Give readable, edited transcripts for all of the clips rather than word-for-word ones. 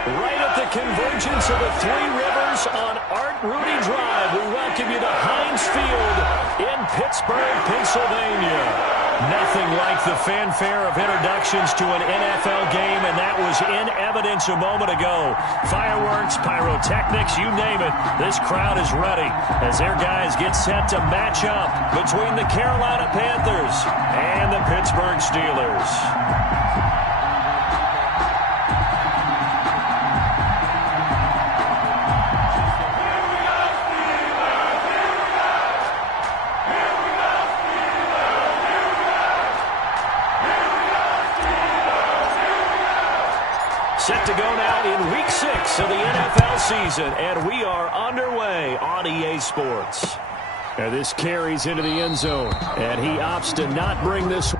Right at the convergence of the Three Rivers on Art Rooney Drive, we welcome you to Heinz Field in Pittsburgh, Pennsylvania. Nothing like the fanfare of introductions to an NFL game, and that was in evidence a moment ago. Fireworks, pyrotechnics, you name it. This crowd is ready as their guys get set to match up between the Carolina Panthers and the Pittsburgh Steelers. Set to go now in Week 6 of the NFL season, and we are underway on EA Sports. And this carries into the end zone, and he opts to not bring this.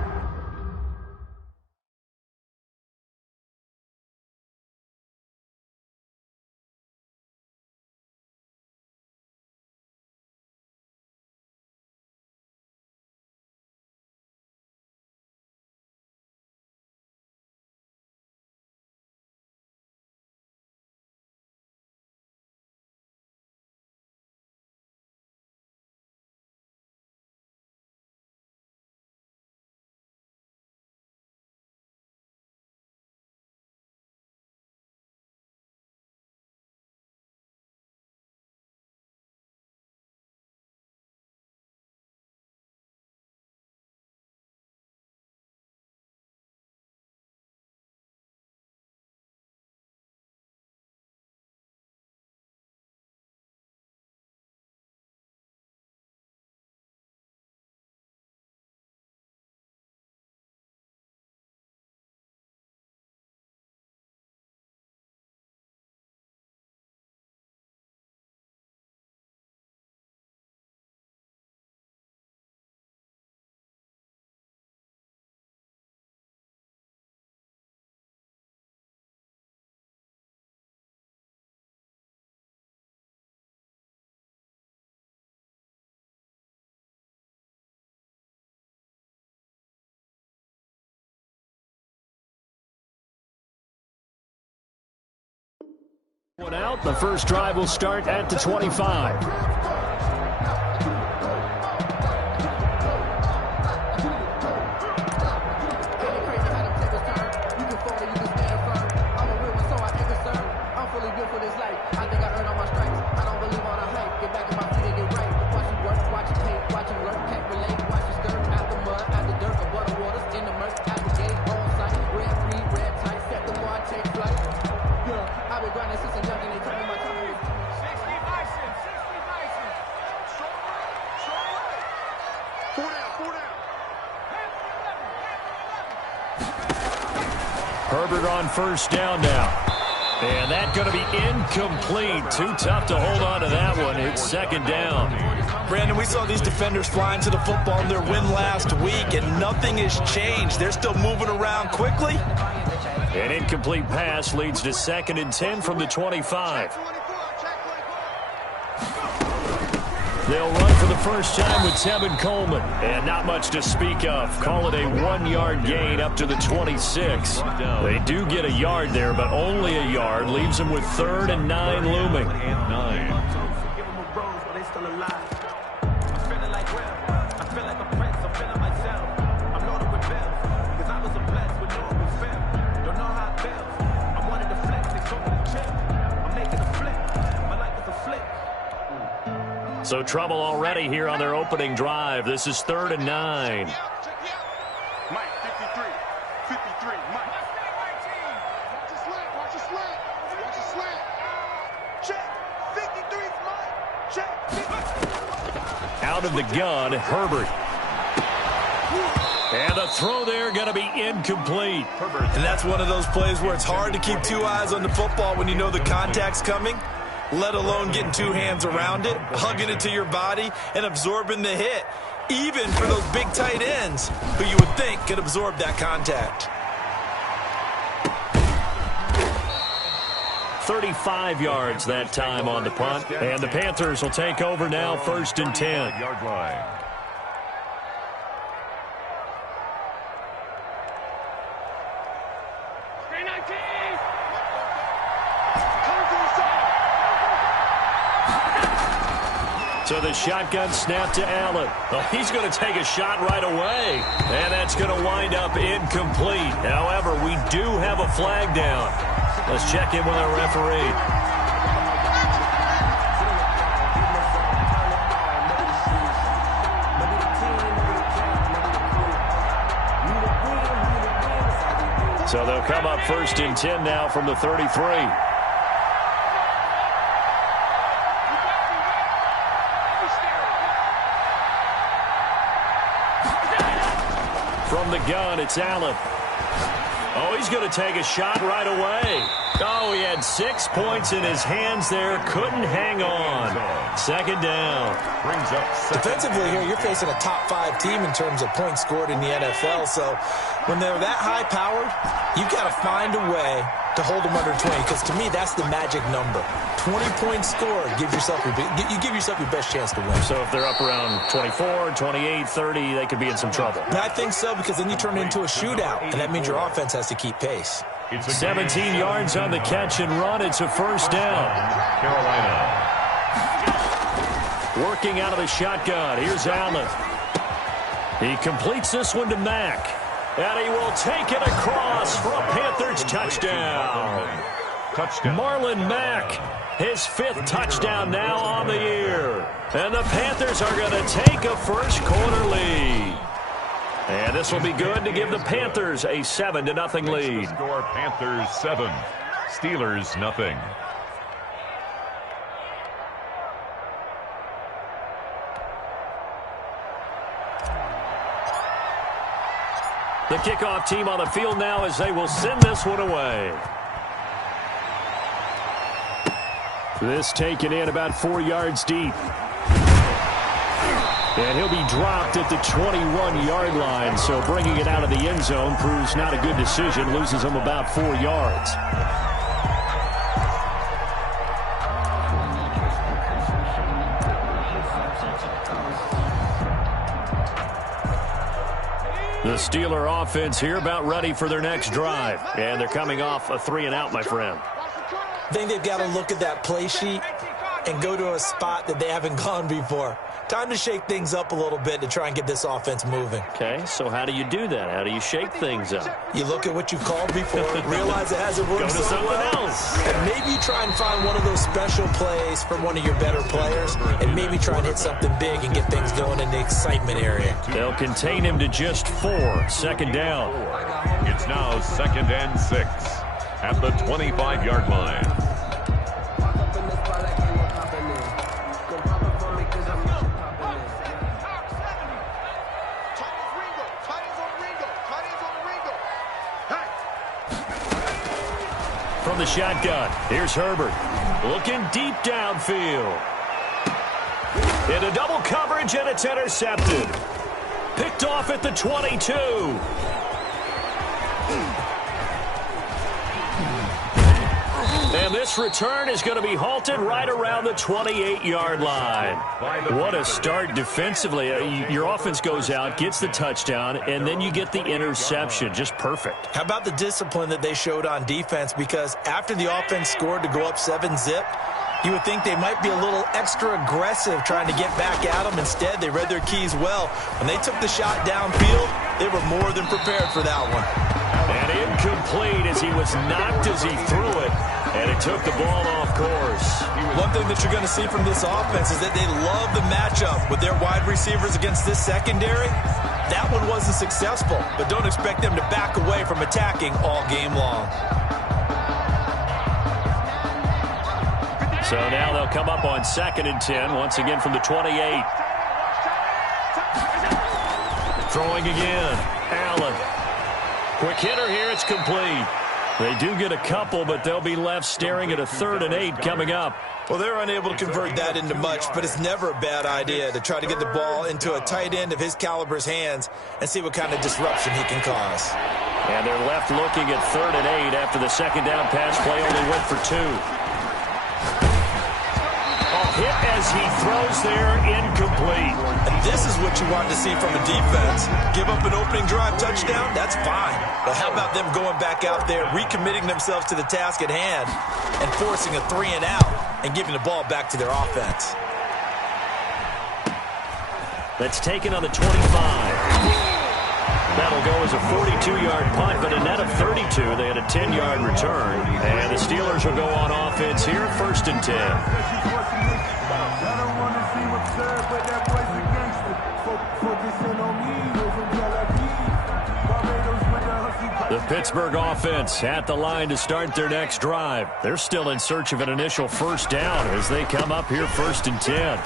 One out. The first drive will start at the 25. Herbert on first down now. And that's going to be incomplete. Too tough to hold on to that one. It's second down. Brandon, we saw these defenders flying to the football in their win last week, and nothing has changed. They're still moving around quickly. An incomplete pass leads to 2nd and 10 from the 25. They'll run for the first time with Tevin Coleman. And not much to speak of. Call it a 1-yard gain up to the 26. They do get a yard there, but only a yard. Leaves them with 3rd and 9 looming. So trouble already here on their opening drive. This is 3rd and 9. Mike, 53, Mike. Watch your slant, watch your slant, watch your slant. Check, 53's Mike. Check. Out of the gun, Herbert. And the throw there going to be incomplete. And that's one of those plays where it's hard to keep two eyes on the football when you know the contact's coming, let alone getting two hands around it, hugging it to your body, and absorbing the hit, even for those big tight ends who you would think could absorb that contact. 35 yards that time on the punt, and the Panthers will take over now, 1st and 10. Yard line. So the shotgun snap to Allen. Oh, he's going to take a shot right away. And that's going to wind up incomplete. However, we do have a flag down. Let's check in with our referee. So they'll come up 1st and 10 now from the 33. From the gun, it's Allen. Oh, he's going to take a shot right away. Oh, he had 6 points in his hands there. Couldn't hang on. 2nd down. Brings up defensively here, you're facing a top 5 team in terms of points scored in the NFL. So when they're that high-powered, you've got to find a way to hold them under 20. Because to me, that's the magic number. 20 points scored, you give yourself your best chance to win. So if they're up around 24, 28, 30, they could be in some trouble. And I think so, because then you turn it into a shootout, and that means your offense has to keep pace. 17 yards on the catch and run. It's a 1st down. Carolina. Working out of the shotgun. Here's Allen. He completes this one to Mack. And he will take it across for a Panthers touchdown. Marlon Mack, his 5th touchdown now on the year. And the Panthers are going to take a first-quarter lead. And this will be good to give the Panthers a 7-0 lead. Score Panthers 7, Steelers 0. The kickoff team on the field now as they will send this one away. This taken in about 4 yards deep. And he'll be dropped at the 21-yard line, so bringing it out of the end zone proves not a good decision, loses him about 4 yards. The Steeler offense here about ready for their next drive. And they're coming off a 3-and-out, my friend. I think they've got to look at that play sheet and go to a spot that they haven't gone before. Time to shake things up a little bit to try and get this offense moving. Okay, so how do you do that? How do you shake things up? You look at what you called before, realize it hasn't worked Go to so something well, else. and maybe try and find one of those special plays from one of your better players, and maybe try and hit something big and get things going in the excitement area. They'll contain him to just 4. 2nd down. It's now 2nd and 6 at the 25-yard line. From the shotgun, here's Herbert. Looking deep downfield. Into double coverage, and it's intercepted. Picked off at the 22. And this return is going to be halted right around the 28-yard line. What a start defensively. Your offense goes out, gets the touchdown, and then you get the interception. Just perfect. How about the discipline that they showed on defense? Because after the offense scored to go up 7-zip, you would think they might be a little extra aggressive trying to get back at them. Instead, they read their keys well. When they took the shot downfield, they were more than prepared for that one. And incomplete as he was knocked as he threw it. And it took the ball off course. One thing that you're going to see from this offense is that they love the matchup with their wide receivers against this secondary. That one wasn't successful, but don't expect them to back away from attacking all game long. So now they'll come up on 2nd and 10, once again from the 28. Throwing again. Allen. Quick hitter here, it's complete. They do get a couple, but they'll be left staring at a 3rd and 8 coming up. Well, they're unable to convert that into much, but it's never a bad idea to try to get the ball into a tight end of his caliber's hands and see what kind of disruption he can cause. And they're left looking at 3rd and 8 after the 2nd down pass play only went for 2. Hit as he throws there, incomplete. And this is what you want to see from a defense. Give up an opening drive touchdown, that's fine. But how about them going back out there, recommitting themselves to the task at hand, and forcing a 3-and-out and giving the ball back to their offense? That's taken on the 25. That'll go as a 42-yard punt, but a net of 32. They had a 10-yard return. And the Steelers will go on offense here, 1st and 10. The Pittsburgh offense at the line to start their next drive. They're still in search of an initial first down as they come up here 1st and 10.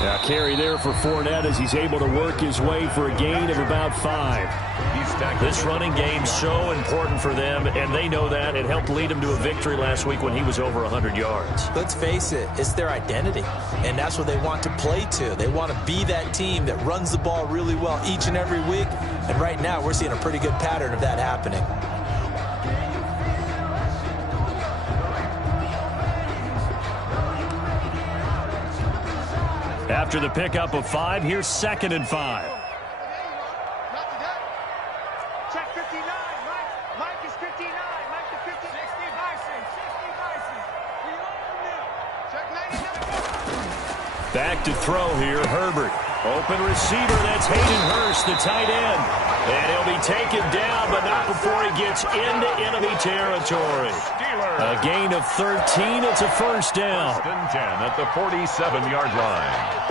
Now carry there for Fournette as he's able to work his way for a gain of about 5. This running game so important for them, and they know that. It helped lead them to a victory last week when he was over 100 yards. Let's face it, it's their identity, and that's what they want to play to. They want to be that team that runs the ball really well each and every week, and right now we're seeing a pretty good pattern of that happening. After the pickup of 5, here's 2nd and 5. Check 59. Mike is 59. Mike to 50. 60 Bison. 60 Bison. We own them. Check 99. Back to throw here, Herbert. Open receiver, that's Hayden Hurst, the tight end. And he'll be taken down, but not before he gets into enemy territory. A gain of 13, it's a first down. 1st and 10 at the 47-yard line.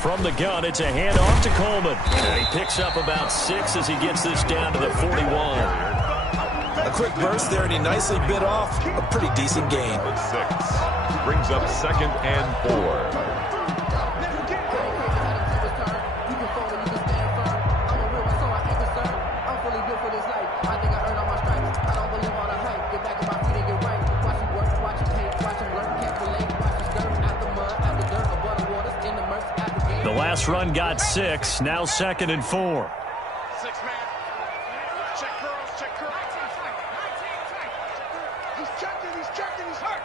From the gun, it's a handoff to Coleman. And he picks up about 6 as he gets this down to the 41. A quick burst there, and he nicely bit off a pretty decent gain. 6 brings up 2nd and 4. The last run got 6, now 2nd and 4. 6 man. Check curls, check curls. 19. He's checking, he's hurt.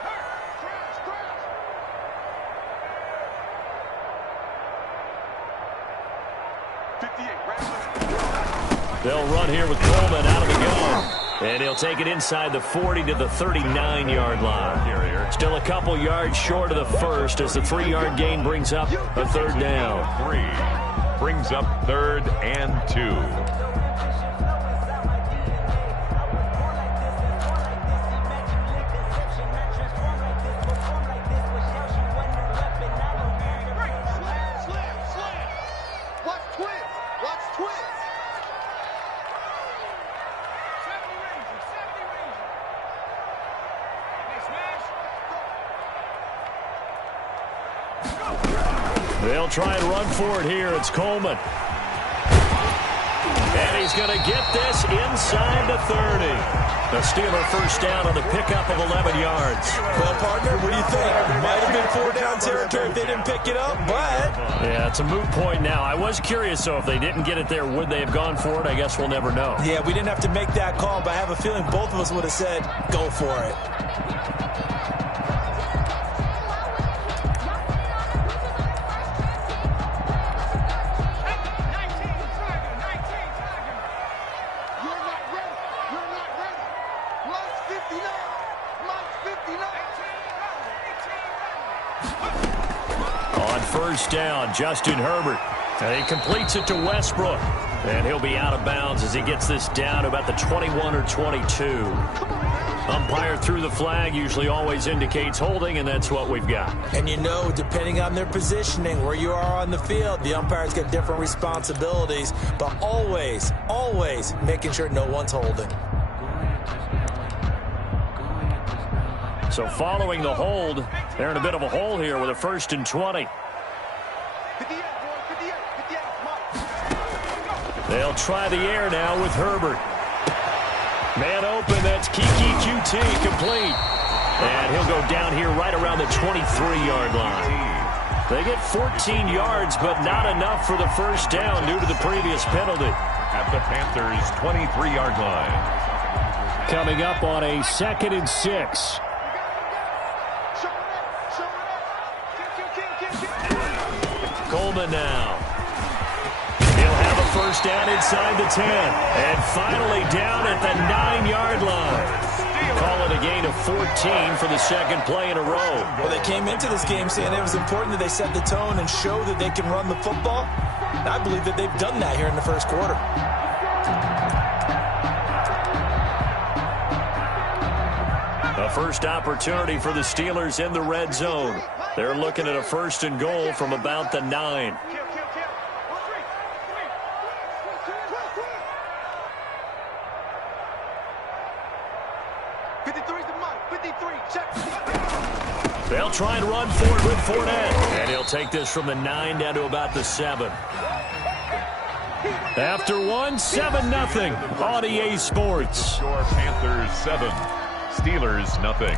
Crash. They'll run here with Coleman out of the gun. And he'll take it inside the 40 to the 39-yard line. Still a couple yards short of the first as the 3-yard gain brings up a 3rd down. 3 brings up 3rd and 2. They'll try and run for it here. It's Coleman. And he's going to get this inside the 30. The Steeler first down on the pickup of 11 yards. Well, partner, what do you think? Might have been 4-down territory if they didn't pick it up, but... Yeah, it's a moot point now. I was curious, though, if they didn't get it there, would they have gone for it? I guess we'll never know. Yeah, we didn't have to make that call, but I have a feeling both of us would have said, go for it. First down, Justin Herbert. And he completes it to Westbrook. And he'll be out of bounds as he gets this down to about the 21 or 22. Umpire threw the flag, usually always indicates holding, and that's what we've got. And you know, depending on their positioning, where you are on the field, the umpires get different responsibilities, but always making sure no one's holding. So following the hold, they're in a bit of a hole here with a 1st and 20. They'll try the air now with Herbert. Man open, that's Kiki QT, complete. And he'll go down here right around the 23-yard line. They get 14 yards, but not enough for the first down due to the previous penalty. At the Panthers' 23-yard line. Coming up on a 2nd and 6. Coleman now. He'll have a first down inside the 10. And finally down at the 9-yard line. Call it a gain of 14 for the second play in a row. Well, they came into this game saying it was important that they set the tone and show that they can run the football. And I believe that they've done that here in the first quarter. A first opportunity for the Steelers in the red zone. They're looking at a first and goal from about the 9. They'll try and run forward with Fournette. And he'll take this from the 9 down to about the 7. After 7-0 on EA Sports. Your Panthers 7, Steelers nothing.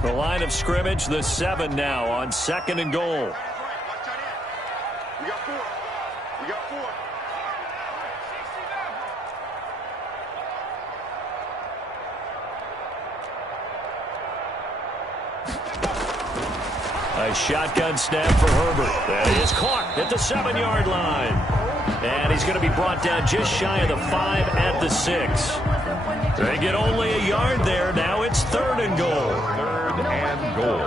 The line of scrimmage, the 7 now on 2nd and goal. We got 4. We got 4. A shotgun snap for Herbert. That is caught at the 7-yard line. And he's going to be brought down just shy of the 5 at the 6. They get only a yard there. Now it's 3rd and goal. 3rd and goal.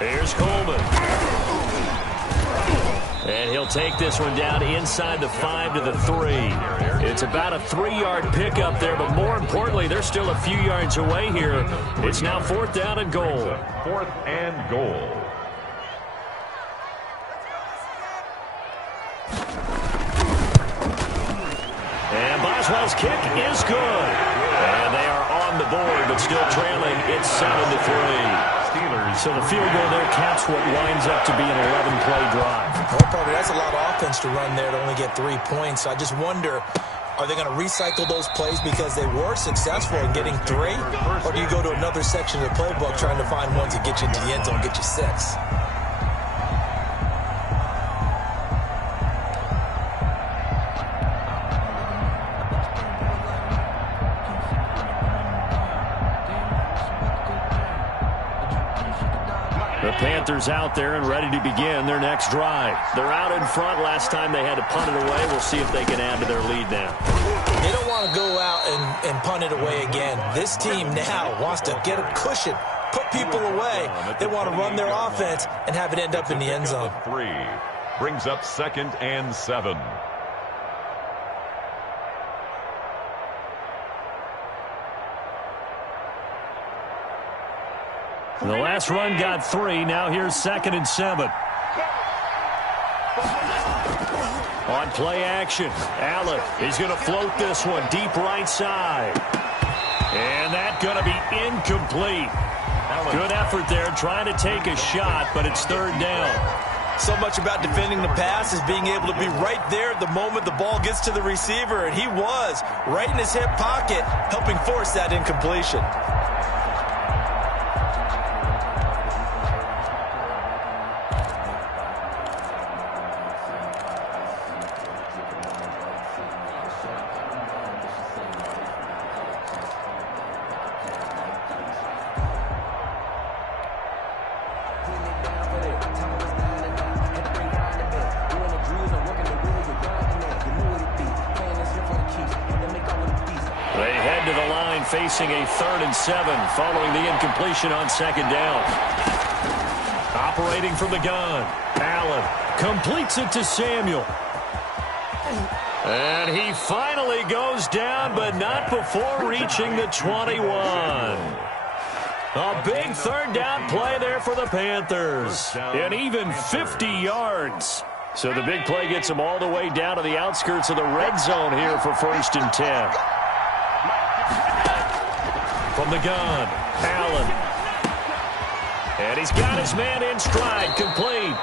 Here's Coleman. And he'll take this one down inside the 5 to the 3. It's about a 3-yard pickup there, but more importantly, they're still a few yards away here. It's now 4th down and goal. 4th and goal. And Boswell's kick is good. And they are on the board, but still trailing. It's 7-3. So the field goal there caps what winds up to be an 11-play drive. Well, probably that's a lot of offense to run there to only get 3 points. I just wonder, are they going to recycle those plays because they were successful in getting 3? Or do you go to another section of the playbook trying to find ones that get you into the end zone, get you 6? The Panthers out there and ready to begin their next drive. They're out in front. Last time they had to punt it away. We'll see if they can add to their lead now. They don't want to go out and punt it away again. This team now wants to get a cushion, put people away. They want to run their offense and have it end up in the end zone. 3 brings up 2nd and 7. The last run got 3. Now here's 2nd and 7. On play action, Allen is going to float this one deep right side. And that's going to be incomplete. Good effort there trying to take a shot, but it's 3rd down. So much about defending the pass is being able to be right there at the moment the ball gets to the receiver, and he was right in his hip pocket, helping force that incompletion. Facing a 3rd and 7 following the incompletion on 2nd down. Operating from the gun, Allen completes it to Samuel. And he finally goes down, but not before reaching the 21. A big 3rd down play there for the Panthers. And even 50 yards. So the big play gets them all the way down to the outskirts of the red zone here for 1st and 10. From the gun, And he's got his man in stride, complete.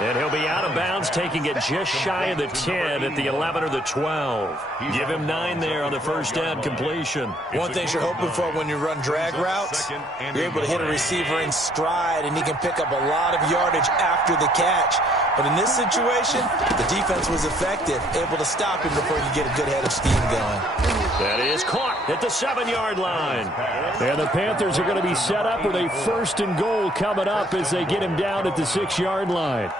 And he'll be out of bounds, taking it just shy of the 10 at the 11 or the 12. Give him 9 there on the first down completion. One thing you're hoping for when you run drag routes, you're able to hit a receiver in stride, and he can pick up a lot of yardage after the catch. But in this situation, the defense was effective, able to stop him before you get a good head of steam going. That is caught at the 7-yard line. And the Panthers are going to be set up with a 1st and goal coming up as they get him down at the 6-yard line.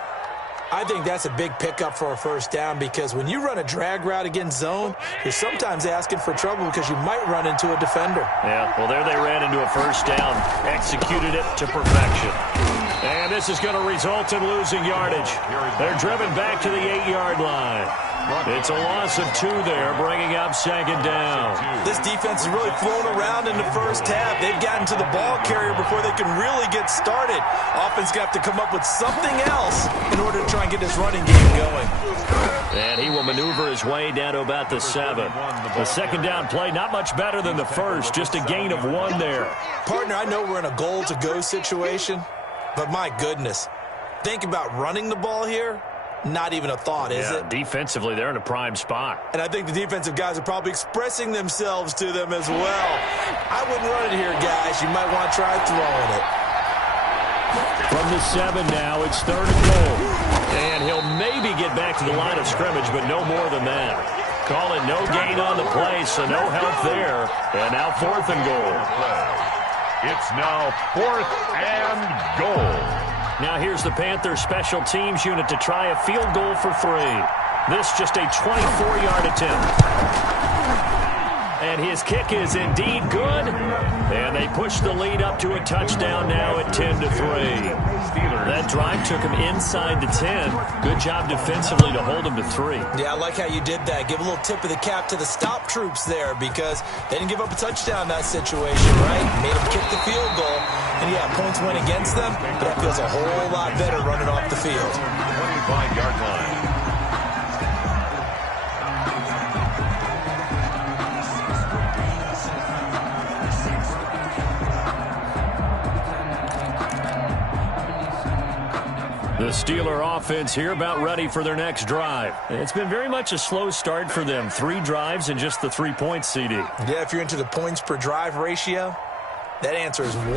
I think that's a big pickup for a first down, because when you run a drag route against zone, you're sometimes asking for trouble because you might run into a defender. Yeah, well, there they ran into a first down, executed it to perfection. And this is going to result in losing yardage. They're driven back to the 8-yard line. It's a loss of 2 there, bringing up 2nd down. This defense has really flown around in the first half. They've gotten to the ball carrier before they can really get started. Offense got to come up with something else in order to try and get this running game going. And he will maneuver his way down to about the 7. The 2nd down play, not much better than the first, just a gain of 1 there. Partner, I know we're in a goal-to-go situation, but my goodness, think about running the ball here. Not even a thought, is it? Defensively, they're in a prime spot. And I think the defensive guys are probably expressing themselves to them as well. I wouldn't run it here, guys. You might want to try throwing it. From the 7 now, it's 3rd and goal. And he'll maybe get back to the line of scrimmage, but no more than that. Call it no gain on the play, so no help there. And now 4th and goal. It's now 4th and goal. Now here's the Panthers special teams unit to try a field goal for 3. This just a 24-yard attempt. And his kick is indeed good. And they push the lead up to a touchdown now at 10-3. That drive took him inside the 10. Good job defensively to hold him to 3. Yeah, I like how you did that. Give a little tip of the cap to the stop troops there, because they didn't give up a touchdown in that situation, right? Made them kick the field goal. And yeah, points went against them, but that feels a whole lot better running off the field. 25-yard line. The Steeler offense here about ready for their next drive. It's been very much a slow start for them. 3 drives and just the 3 points, CD. Yeah, if you're into the points per drive ratio, that answer is 1.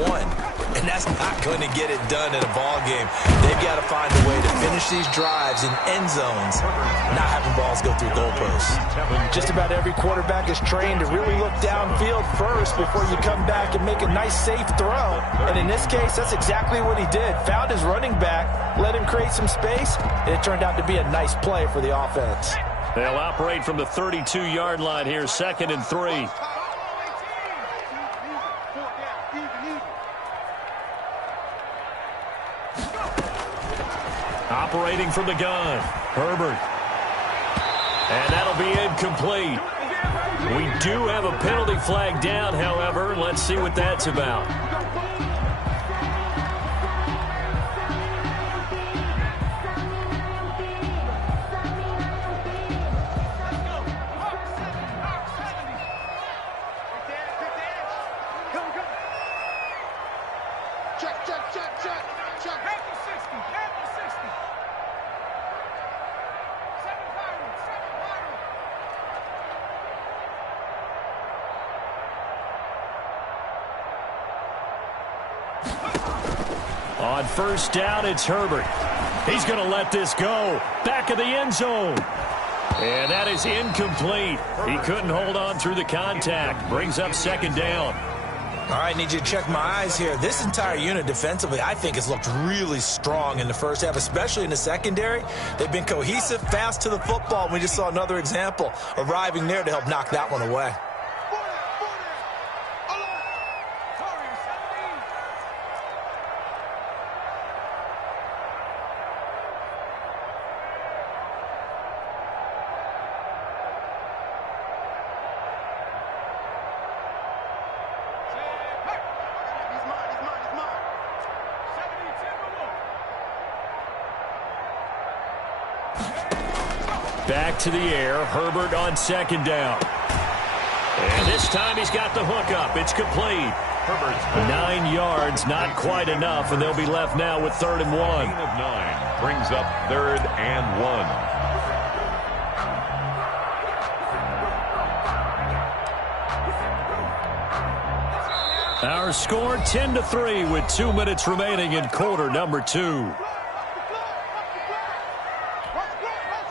And that's not going to get it done in a ball game. They've got to find a way to finish these drives in end zones, not having balls go through goalposts. Just about every quarterback is trained to really look downfield first before you come back and make a nice, safe throw. And in this case, that's exactly what he did. Found his running back, let him create some space, and it turned out to be a nice play for the offense. They'll operate from the 32-yard line here, 2nd and 3. Operating from the gun, Herbert. And that'll be incomplete. We do have a penalty flag down, however. Let's see what that's about. On first down, it's Herbert. He's going to let this go. Back of the end zone. And that is incomplete. He couldn't hold on through the contact. Brings up 2nd down. All right, need you to check my eyes here. This entire unit defensively, I think, has looked really strong in the first half, especially in the secondary. They've been cohesive, fast to the football. We just saw another example arriving there to help knock that one away. Back to the air. Herbert on 2nd down. And this time he's got the hook up. It's complete. 9 yards, not quite enough, and they'll be left now with 3rd and 1. Gain of 9 brings up 3rd and 1. Our score 10-3 with 2 minutes remaining in quarter number 2.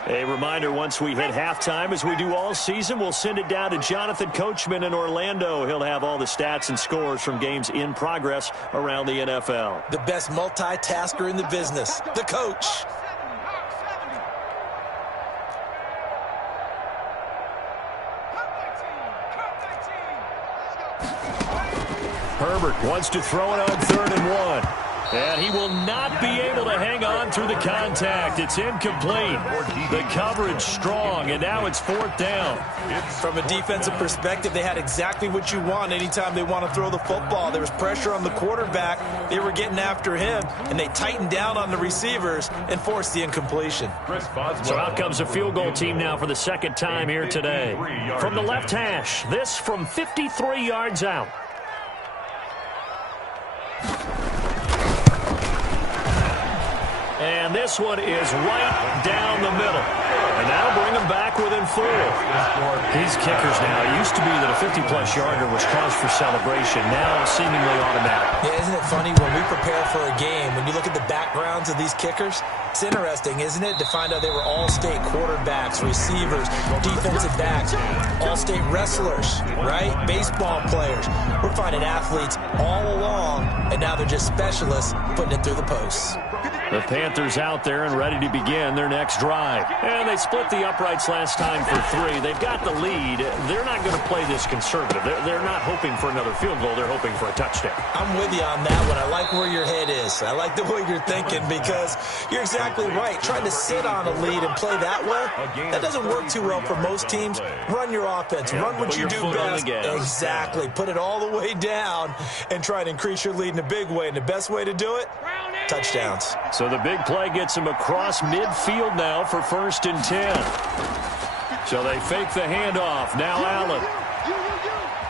A reminder, once we hit halftime, as we do all season, we'll send it down to Jonathan Coachman in Orlando. He'll have all the stats and scores from games in progress around the NFL. The best multitasker in the business, the coach. Herbert wants to throw it on 3rd and 1. And he will not be able to hang on through the contact. It's incomplete. The coverage strong, and now it's 4th down. From a defensive perspective, they had exactly what you want anytime they want to throw the football. There was pressure on the quarterback. They were getting after him, and they tightened down on the receivers and forced the incompletion. So out comes a field goal team now for the 2nd time here today. From the left hash, this from 53 yards out. And this one is right down the middle. And that'll bring them back within 4. These kickers now, it used to be that a 50-plus yarder was cause for celebration. Now seemingly automatic. Yeah, isn't it funny when we prepare for a game, when you look at the backgrounds of these kickers, it's interesting, isn't it, to find out they were all-state quarterbacks, receivers, defensive backs, all-state wrestlers, right? Baseball players. We're finding athletes all along, and now they're just specialists putting it through the posts. The Panthers out there and ready to begin their next drive. And they split the uprights last time for 3. They've got the lead. They're not going to play this conservative. They're not hoping for another field goal. They're hoping for a touchdown. I'm with you on that one. I like where your head is. I like the way you're thinking because you're exactly right. Trying to sit on a lead and play that way, that doesn't work too well for most teams. Run your offense. Run what you do best. Exactly. Put it all the way down and try to increase your lead in a big way. And the best way to do it? Touchdowns. So the big play gets him across midfield now for 1st and 10. So they fake the handoff. Now Allen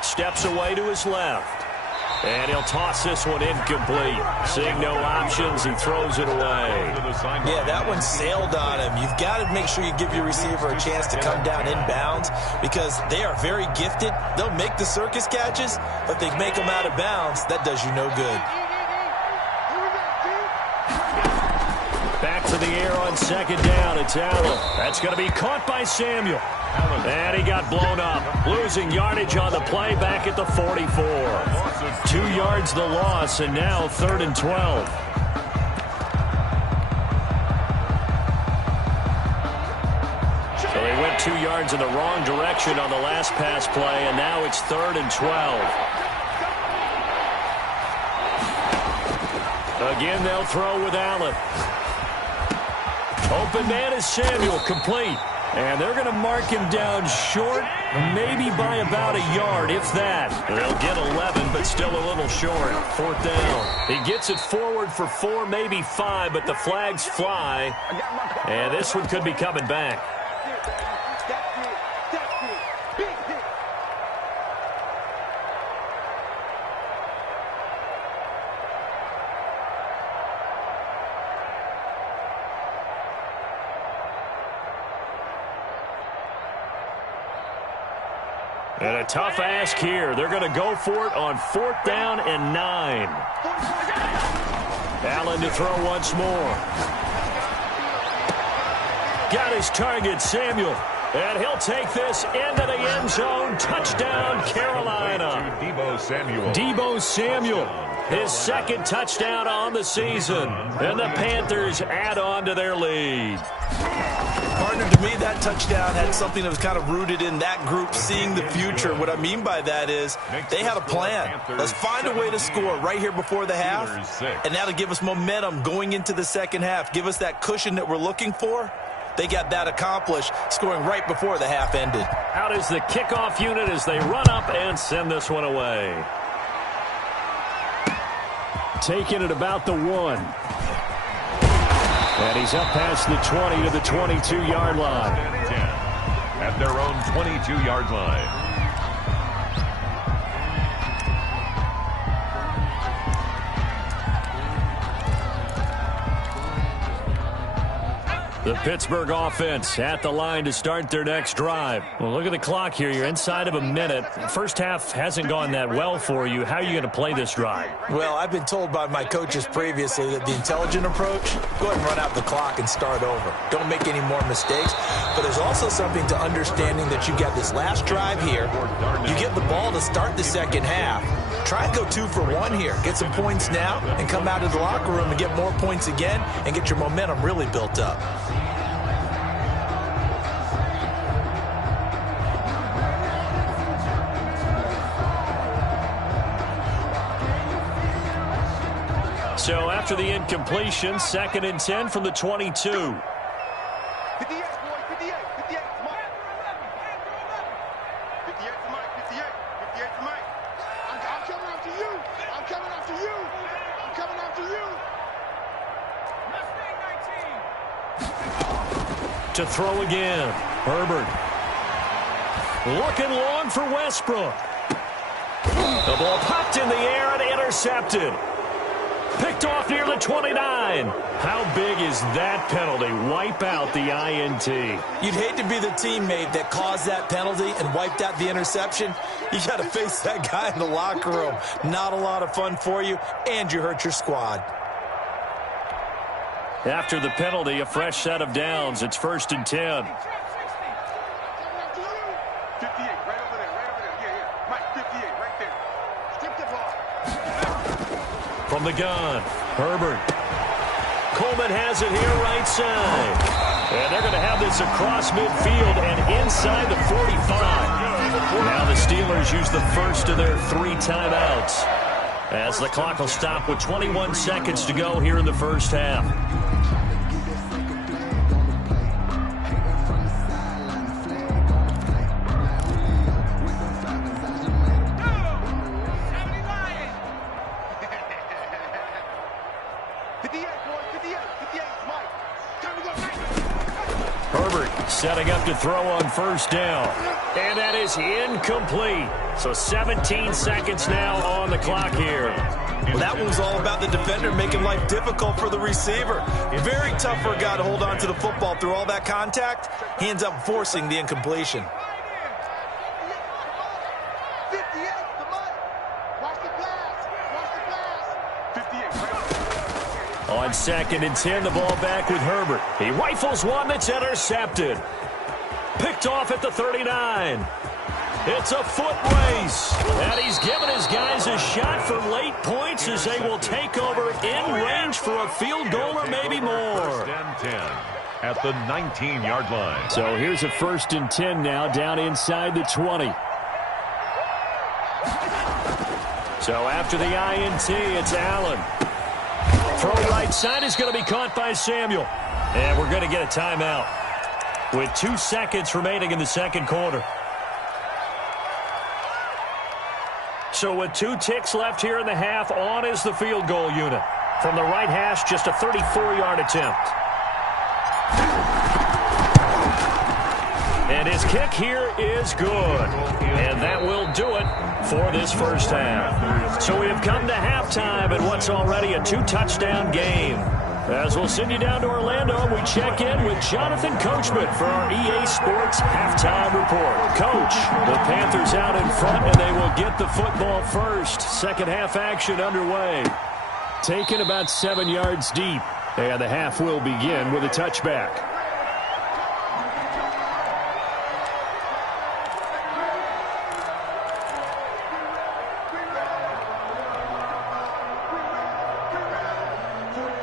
steps away to his left. And he'll toss this one incomplete. Seeing no options, he throws it away. Yeah, that one sailed on him. You've got to make sure you give your receiver a chance to come down inbounds because they are very gifted. They'll make the circus catches, but they make them out of bounds. That does you no good. Back to the air on 2nd down. It's Allen. That's going to be caught by Samuel. And he got blown up. Losing yardage on the play back at the 44. 2 yards the loss, and now 3rd and 12. So they went 2 yards in the wrong direction on the last pass play, and now it's 3rd and 12. Again, they'll throw with Allen. Open man is Samuel, complete. And they're going to mark him down short, maybe by about a yard, if that. They'll get 11, but still a little short. 4th down. He gets it forward for 4, maybe 5, but the flags fly. And this one could be coming back. And a tough ask here. They're going to go for it on 4th down and 9. Allen to throw once more. Got his target, Samuel. And he'll take this into the end zone. Touchdown, Carolina. Deebo Samuel. His 2nd touchdown on the season. And the Panthers add on to their lead. Partner, to me, that touchdown had something that was kind of rooted in that group seeing the future. What I mean by that is they had a plan. Let's find a way to score right here before the half, and that'll give us momentum going into the 2nd half. Give us that cushion that we're looking for. They got that accomplished, scoring right before the half ended. Out is the kickoff unit as they run up and send this one away. Taking it about the 1. And he's up past the 20 to the 22-yard line. At their own 22-yard line. The Pittsburgh offense at the line to start their next drive. Well, look at the clock here. You're inside of a minute. First half hasn't gone that well for you. How are you going to play this drive? Well, I've been told by my coaches previously that the intelligent approach, go ahead and run out the clock and start over. Don't make any more mistakes. But there's also something to understanding that you get this last drive here. You get the ball to start the second half. Try and go 2 for 1 here. Get some points now and come out of the locker room and get more points again and get your momentum really built up. So after the incompletion, 2nd and 10 from the 22. 58, boy, 58, 58, Mike. 58 to Mike, 58, 58 to Mike. I'm coming after you. I'm coming after you. I'm coming after you. To throw again, Herbert. Looking long for Westbrook. The ball popped in the air and intercepted. Picked off near the 29. How big is that penalty? Wipe out the INT. You'd hate to be the teammate that caused that penalty and wiped out the interception. You got to face that guy in the locker room. Not a lot of fun for you, and you hurt your squad. After the penalty, a fresh set of downs. It's 1st and 10. 58, right over there, right over there. Yeah. Mike, 58, right there. Strip the ball. From the gun, Herbert. Coleman has it here right side. And they're going to have this across midfield and inside the 45. Now the Steelers use the first of their 3 timeouts, as the clock will stop with 21 seconds to go here in the first half. Setting up to throw on 1st down. And that is incomplete. So 17 seconds now on the clock here. Well, that one was all about the defender making life difficult for the receiver. Very tough for a guy to hold on to the football through all that contact. He ends up forcing the incompletion. On 2nd and 10, the ball back with Herbert. He rifles one that's intercepted. Picked off at the 39. It's a foot race. And he's given his guys a shot for late points as they will take over in range for a field goal or maybe more. 1st and 10 at the 19-yard line. So here's a 1st and 10 now down inside the 20. So after the INT, it's Allen. Throw right side is going to be caught by Samuel. And we're going to get a timeout with 2 seconds remaining in the second quarter. So with 2 ticks left here in the half, on is the field goal unit. From the right hash, just a 34-yard attempt. And his kick here is good. And that will do it for this first half. So we have come to halftime in what's already a 2-touchdown game. As we'll send you down to Orlando, we check in with Jonathan Coachman for our EA Sports Halftime Report. Coach, the Panthers out in front, and they will get the football first. Second half action underway. Taken about 7 yards deep. And the half will begin with a touchback.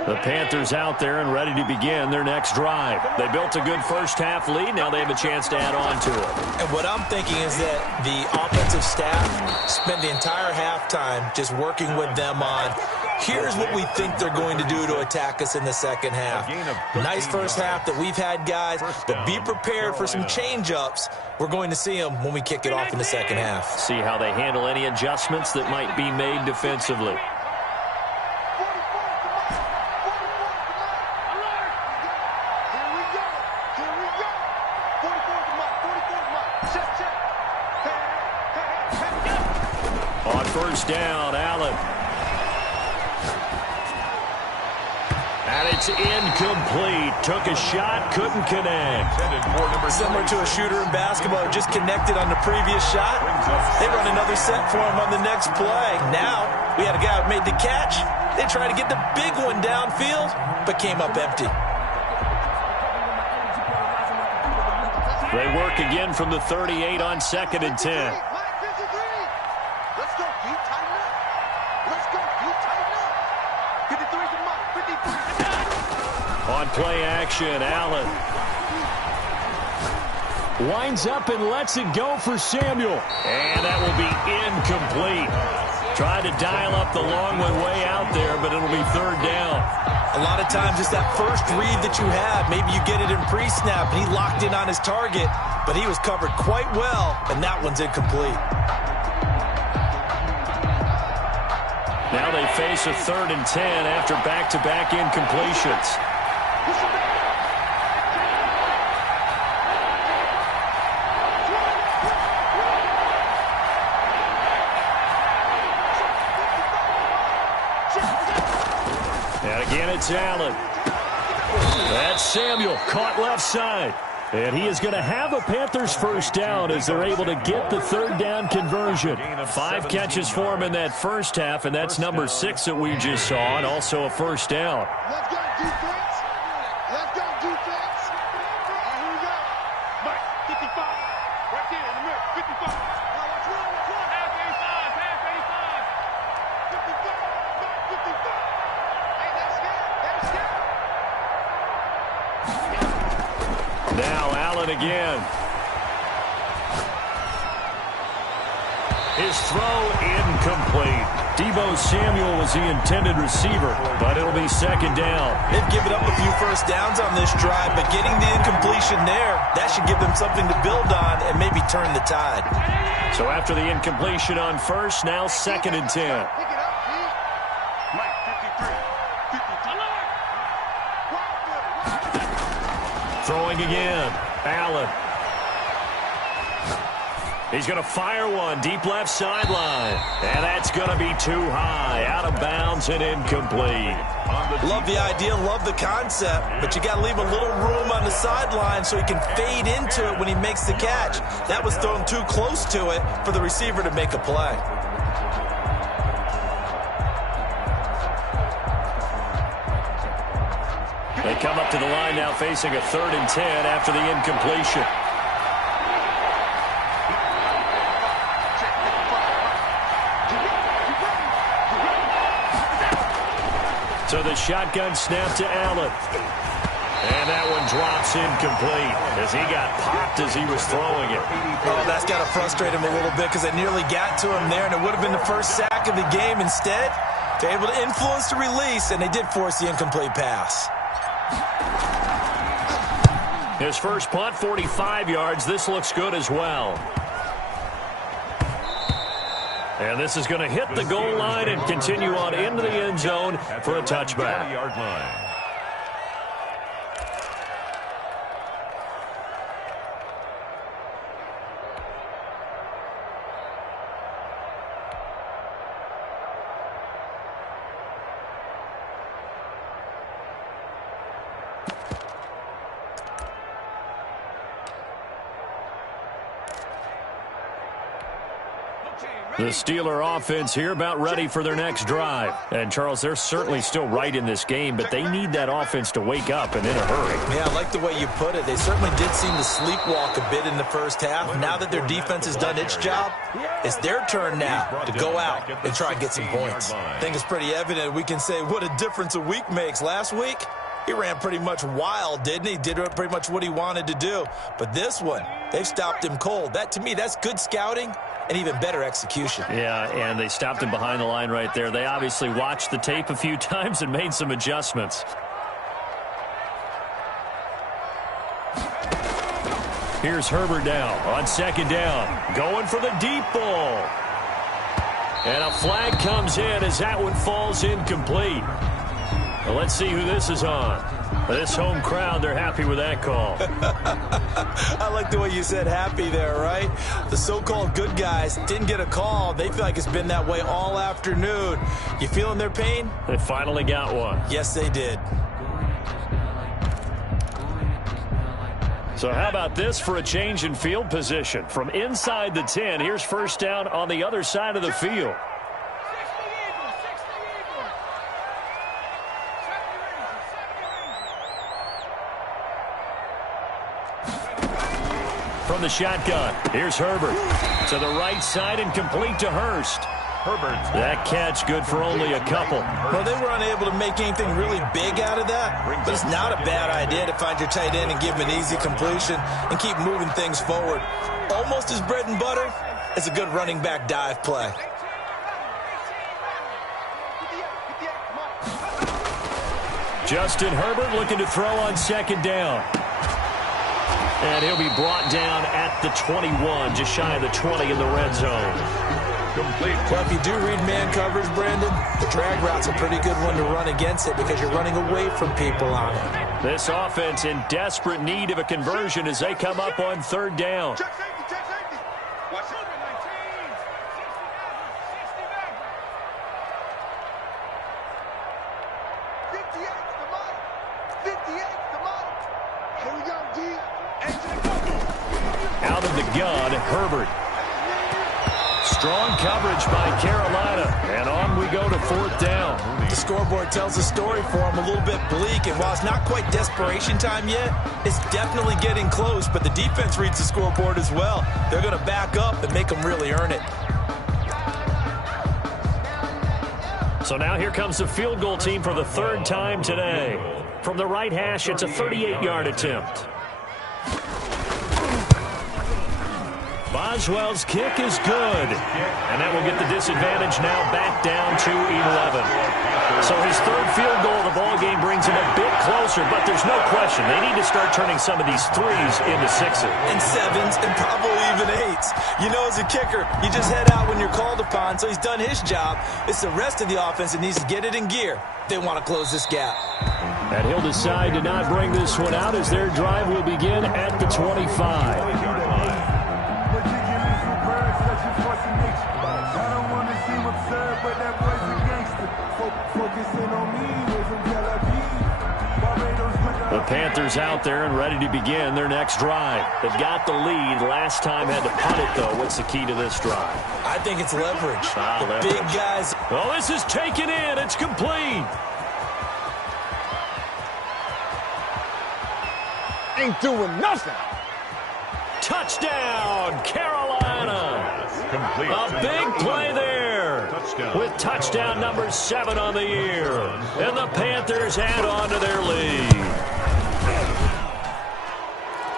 The Panthers out there and ready to begin their next drive. They built a good first half lead. Now they have a chance to add on to it. And what I'm thinking is that the offensive staff spent the entire halftime just working with them on, here's what we think they're going to do to attack us in the second half. Nice first half that we've had, guys, but be prepared for some change-ups. We're going to see them when we kick it off in the second half. See how they handle any adjustments that might be made defensively. On 1st down, Allen. And it's incomplete. Took a shot, couldn't connect. Similar to a shooter in basketball who just connected on the previous shot. They run another set for him on the next play. Now, we had a guy who made the catch. They tried to get the big one downfield, but came up empty. They work again from the 38 on 2nd and 10. Let's go, D. Tighten up. Let's go, D. Tighten up. 53 to Mike. 53. On play action, Allen winds up and lets it go for Samuel. And that will be incomplete. Tried to dial up the long one way out there, but it'll be 3rd down. A lot of times it's that first read that you have. Maybe you get it in pre-snap, and he locked in on his target, but he was covered quite well, and that one's incomplete. Now they face a 3rd and 10 after back-to-back incompletions. And again, it's Allen. That's Samuel, caught left side. And he is going to have a Panthers first down as they're able to get the 3rd down conversion. 5 catches for him in that first half, and that's number 6 that we just saw, and also a first down. Let's go, defense. Let's go, defense. Here we go. Mike, 55. Right there in the middle, 55. Let's run. Pass 85, pass 85. 55, Mike, 55. Hey, they're scared. They're scared. Now Allen again. His throw incomplete. Deebo Samuel was the intended receiver, but it'll be 2nd down. They've given up a few first downs on this drive, but getting the incompletion there, that should give them something to build on and maybe turn the tide. So after the incompletion on first, now 2nd and 10. Pick it up, Pete. Mike, 53. Throwing again. Allen. He's going to fire one deep left sideline. And that's going to be too high. Out of bounds and incomplete. Love the idea, love the concept, but you got to leave a little room on the sideline so he can fade into it when he makes the catch. That was thrown too close to it for the receiver to make a play. They come up to the line now facing a 3rd and 10 after the incompletion. So the shotgun snap to Allen. And that one drops incomplete as he got popped as he was throwing it. Oh, that's got to frustrate him a little bit because they nearly got to him there, and it would have been the first sack of the game. Instead, they're able to influence the release, and they did force the incomplete pass. His first punt, 45 yards. This looks good as well. And this is going to hit the goal line and continue on into the end zone for a touchback. 20-yard line. The Steeler offense here about ready for their next drive. And, Charles, they're certainly still right in this game, but they need that offense to wake up and in a hurry. Yeah, I like the way you put it. They certainly did seem to sleepwalk a bit in the first half. Now that their defense has done its job, it's their turn now to go out and try and get some points. I think it's pretty evident we can say what a difference a week makes. Last week, he ran pretty much wild, didn't he? Did pretty much what he wanted to do. But this one, they've stopped him cold. That, to me, that's good scouting and even better execution. Yeah, and they stopped him behind the line right there. They obviously watched the tape a few times and made some adjustments. Here's Herbert now on 2nd down. Going for the deep ball. And a flag comes in as that one falls incomplete. Well, let's see who this is on. This home crowd, they're happy with that call. I like the way you said happy there, right? The so-called good guys didn't get a call. They feel like it's been that way all afternoon. You feeling their pain? They finally got one. Yes, they did. So how about this for a change in field position? From inside the 10, here's first down on the other side of the field. From the shotgun, here's Herbert. To the right side and complete to Hurst. That catch good for only a couple. Well, they were unable to make anything really big out of that, but it's not a bad idea to find your tight end and give him an easy completion and keep moving things forward. Almost as bread and butter as a good running back dive play. Justin Herbert looking to throw on second down. And he'll be brought down at the 21, just shy of the 20 in the red zone. Complete. Well, if you do read man coverage, Brandon, the drag route's a pretty good one to run against it because you're running away from people on it. This offense in desperate need of a conversion as they come up on third down. Check safety, check safety. Watch it. 58, come on. 58, come on. Here we go, D. Out of the gun, Herbert. Strong coverage by Carolina, and on we go to fourth down. The scoreboard tells a story for them, a little bit bleak, and while it's not quite desperation time yet, it's definitely getting close, but the defense reads the scoreboard as well. They're going to back up and make them really earn it. So now here comes the field goal team for the third time today. From the right hash, it's a 38-yard attempt. Boswell's kick is good. And that will get the disadvantage now back down to 11. So his third field goal of the ballgame brings him a bit closer, but there's no question they need to start turning some of these threes into sixes. And sevens, and probably even eights. You know, as a kicker, you just head out when you're called upon, so he's done his job. It's the rest of the offense that needs to get it in gear. They want to close this gap. And he'll decide to not bring this one out as their drive will begin at the 25. The Panthers out there and ready to begin their next drive. They've got the lead. Last time had to punt it, though. What's the key to this drive? I think it's leverage. The Leverage. big guys. Well, this is taken in. It's complete. Ain't doing nothing. Touchdown, Carolina. Complete. A big play there. Touchdown. With touchdown number 7 on the year. And the Panthers add on to their lead.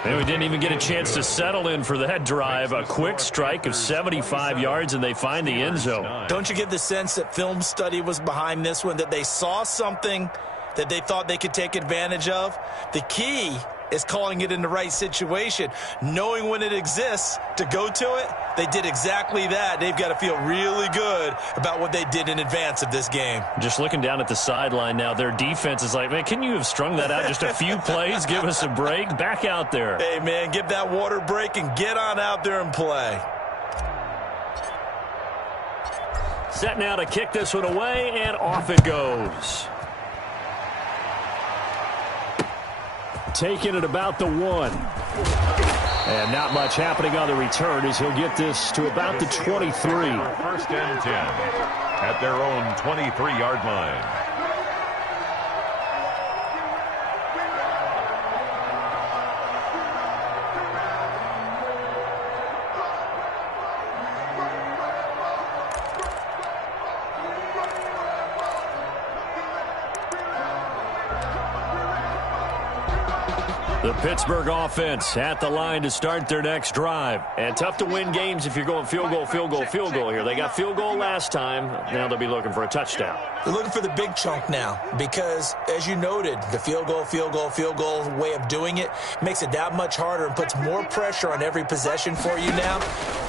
And we didn't even get a chance to settle in for that drive. A quick strike of 75 yards, and they find the end zone. Don't you get the sense that film study was behind this one, that they saw something that they thought they could take advantage of? The key is calling it in the right situation, knowing when it exists to go to it. They did exactly that. They've got to feel really good about what they did in advance of this game. Just looking down at the sideline now, their defense is like, man, can you have strung that out just a few plays? Give us a break. Back out there. Hey, man, give that water break and get on out there and play. Set now to kick this one away, and off it goes. Taking it about the 1. And not much happening on the return as he'll get this to about the 23. First and 10 at their own 23-yard line. The Pittsburgh offense at the line to start their next drive. And tough to win games if you're going field goal, field goal, field goal here. They got field goal last time. Now they'll be looking for a touchdown. They're looking for the big chunk now because, as you noted, the field goal way of doing it makes it that much harder and puts more pressure on every possession for you now.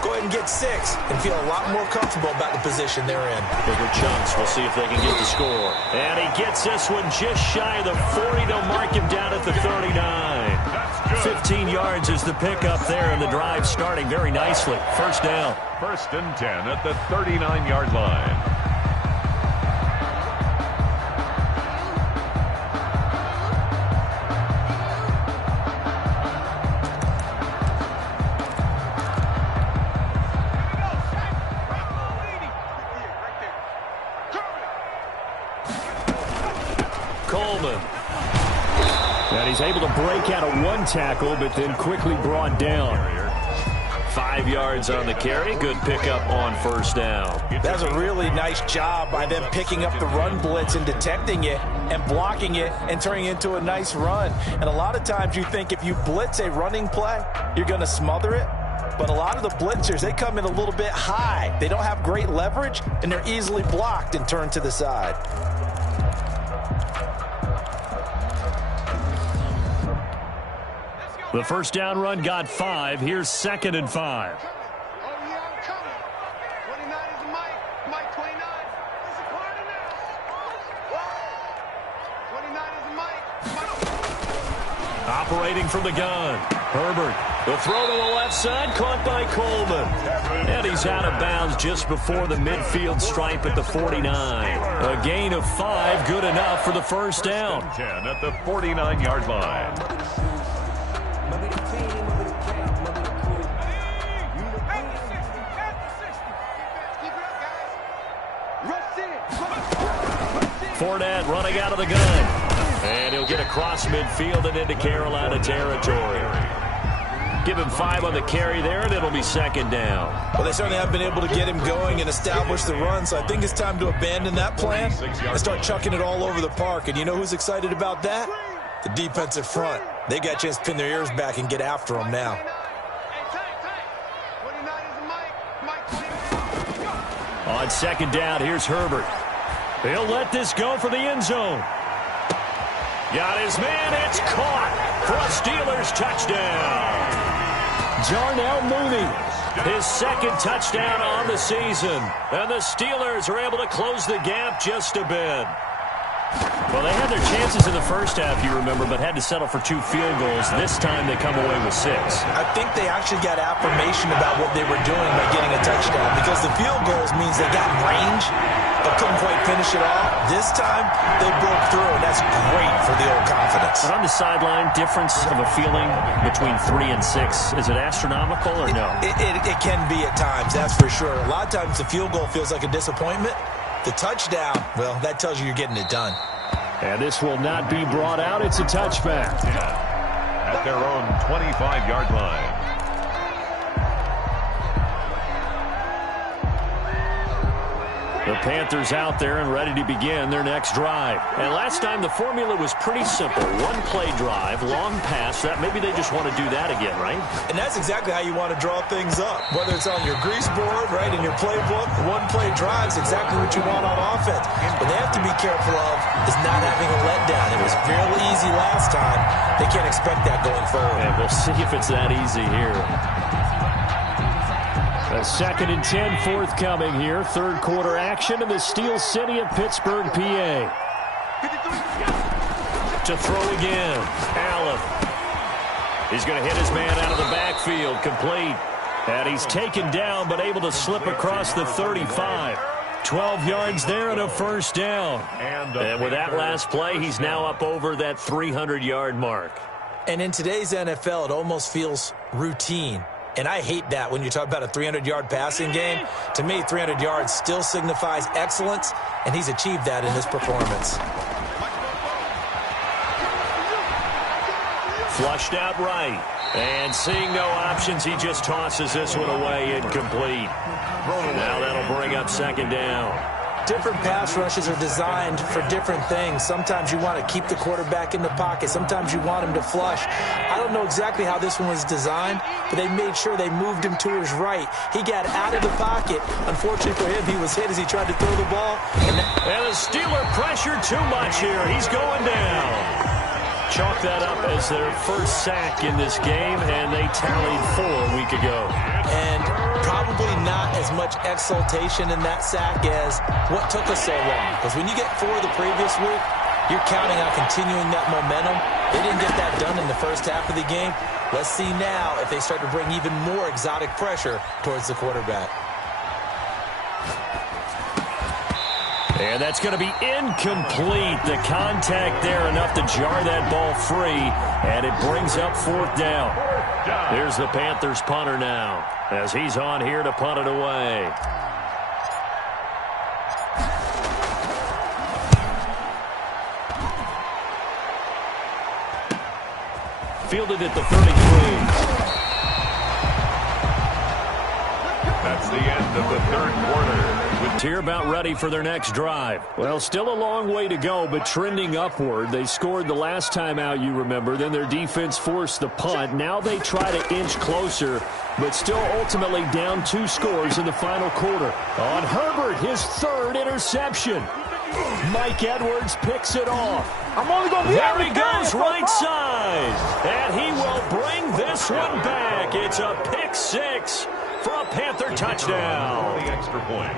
Go ahead and get 6 and feel a lot more comfortable about the position they're in. Bigger chunks. We'll see if they can get the score. And he gets this one just shy of the 40. They'll mark him down at the 39. 15 yards is the pickup there, and the drive starting very nicely. First down. First and 10 at the 39-yard line. Coleman. And he's able to break out of one tackle, but then quickly brought down. 5 yards on the carry. Good pickup on first down. That's a really nice job by them picking up the run blitz and detecting it and blocking it and turning it into a nice run. And a lot of times you think if you blitz a running play, you're going to smother it. But a lot of the blitzers, they come in a little bit high. They don't have great leverage, and they're easily blocked and turned to the side. The first down run got 5. Here's 2nd and 5. Oh, yeah, I'm coming. 29 is Mike. Mike 29. This is Cardinal. 29 is Mike. Operating from the gun. Herbert. The throw to the left side, caught by Coleman. And he's out of bounds just before the midfield stripe at the 49. A gain of 5, good enough for the first down. 10 at the 49-yard line. Fournette running out of the gun. And he'll get across midfield and into Carolina territory. Give him 5 on the carry there, and it'll be 2nd down. Well, they certainly have been able to get him going and establish the run, so I think it's time to abandon that plan and start chucking it all over the park. And you know who's excited about that? The defensive front. They got a chance to pin their ears back and get after him now. On 2nd down, here's Herbert. He'll let this go for the end zone. Got his man, it's caught for a Steelers touchdown. Darnell Mooney, his 2nd touchdown on the season. And the Steelers are able to close the gap just a bit. Well, they had their chances in the first half, you remember, but had to settle for 2 field goals. This time they come away with 6. I think they actually got affirmation about what they were doing by getting a touchdown, because the field goals means they got range but couldn't quite finish it off. This time they broke through, and that's great for the old confidence. But on the sideline, difference of a feeling between 3 and 6, is it astronomical or no? It can be at times, that's for sure. A lot of times the field goal feels like a disappointment. The touchdown, well, that tells you you're getting it done. And this will not be brought out. It's a touchback. At their own 25-yard line. The Panthers out there and ready to begin their next drive. And last time the formula was pretty simple. 1-play drive, long pass. That maybe they just want to do that again, right? And that's exactly how you want to draw things up. Whether it's on your grease board, right, in your playbook, 1-play drive is exactly what you want on offense. What they have to be careful of is not having a letdown. It was fairly easy last time. They can't expect that going forward. And we'll see if it's that easy here. A 2nd and 10 forthcoming here. 3rd quarter action in the Steel City of Pittsburgh, PA. To throw again. Allen. He's going to hit his man out of the backfield. Complete. And he's taken down but able to slip across the 35. 12 yards there and a first down. And with that last play, he's now up over that 300-yard mark. And in today's NFL, it almost feels routine. And I hate that when you talk about a 300-yard passing game. To me, 300 yards still signifies excellence, and he's achieved that in this performance. Flushed out right. And seeing no options, he just tosses this one away incomplete. Now that'll bring up 2nd down. Different pass rushes are designed for different things. Sometimes you want to keep the quarterback in the pocket. Sometimes you want him to flush. I don't know exactly how this one was designed, but they made sure they moved him to his right. He got out of the pocket. Unfortunately for him, he was hit as he tried to throw the ball. And the Steeler pressured too much here. He's going down. Chalk that up as their first sack in this game, and they tallied 4 a week ago. And probably not as much exultation in that sack as what took us so long. Because when you get 4 the previous week, you're counting on continuing that momentum. They didn't get that done in the first half of the game. Let's see now if they start to bring even more exotic pressure towards the quarterback. And that's going to be incomplete. The contact there enough to jar that ball free, and it brings up 4th down. Here's the Panthers punter now as he's on here to punt it away. Fielded at the 33. That's the end of the third quarter. Here about ready for their next drive. Well, still a long way to go, but trending upward. They scored the last time out, you remember. Then their defense forced the punt. Now they try to inch closer, but still ultimately down 2 scores in the final quarter. On Herbert, his 3rd interception. Mike Edwards picks it off. There he goes, right side. And he will bring this one back. It's a pick 6 for a Panther touchdown. The extra point.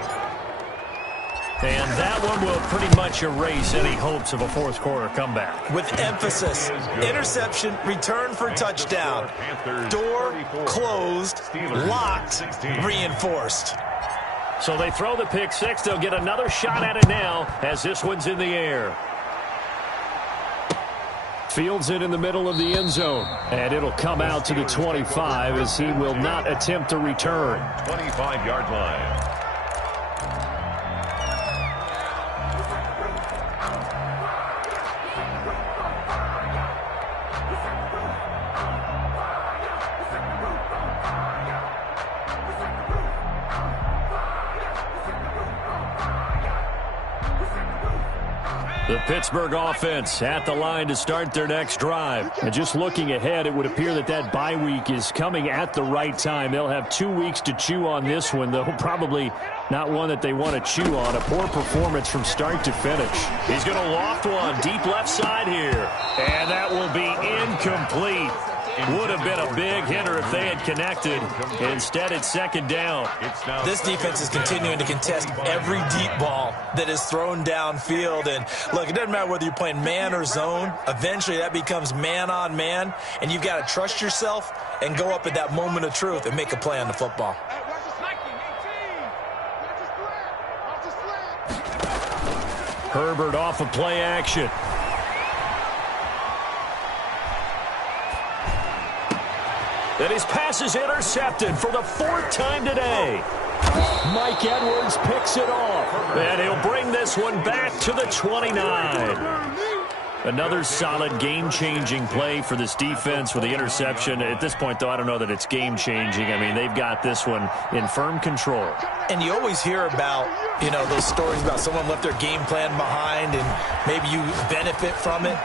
And that one will pretty much erase any hopes of a fourth quarter comeback. With emphasis, interception, return for touchdown. Door closed, locked, reinforced. So they throw the pick 6. They'll get another shot at it now as this one's in the air. Fields it in the middle of the end zone. And it'll come out to the 25 as he will not attempt to return. 25-yard line. The Pittsburgh offense at the line to start their next drive. And just looking ahead, it would appear that that bye week is coming at the right time. They'll have 2 weeks to chew on this one, though probably not one that they want to chew on. A poor performance from start to finish. He's going to loft one deep left side here. And that will be incomplete. Would have been a big hitter if they had connected. Instead, it's second down. This defense is continuing to contest every deep ball that is thrown downfield. And, look, it doesn't matter whether you're playing man or zone. Eventually, that becomes man on man. And you've got to trust yourself and go up at that moment of truth and make a play on the football. Herbert off of play action. And his pass is intercepted for the 4th time today. Mike Edwards picks it off. And he'll bring this one back to the 29. Another solid game-changing play for this defense with the interception. At this point, though, I don't know that it's game-changing. I mean, they've got this one in firm control. And you always hear about, those stories about someone left their game plan behind and maybe you benefit from it.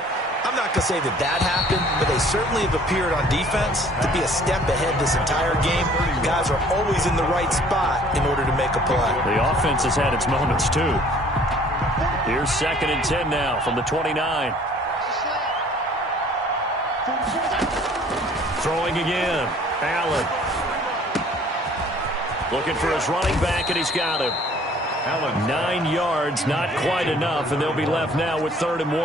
I'm not going to say that happened, but they certainly have appeared on defense to be a step ahead this entire game. Guys are always in the right spot in order to make a play. The offense has had its moments, too. Here's 2nd and 10 now from the 29. Throwing again. Allen. Looking for his running back, and he's got him. 9 yards, not quite enough, and they'll be left now with 3rd and 1.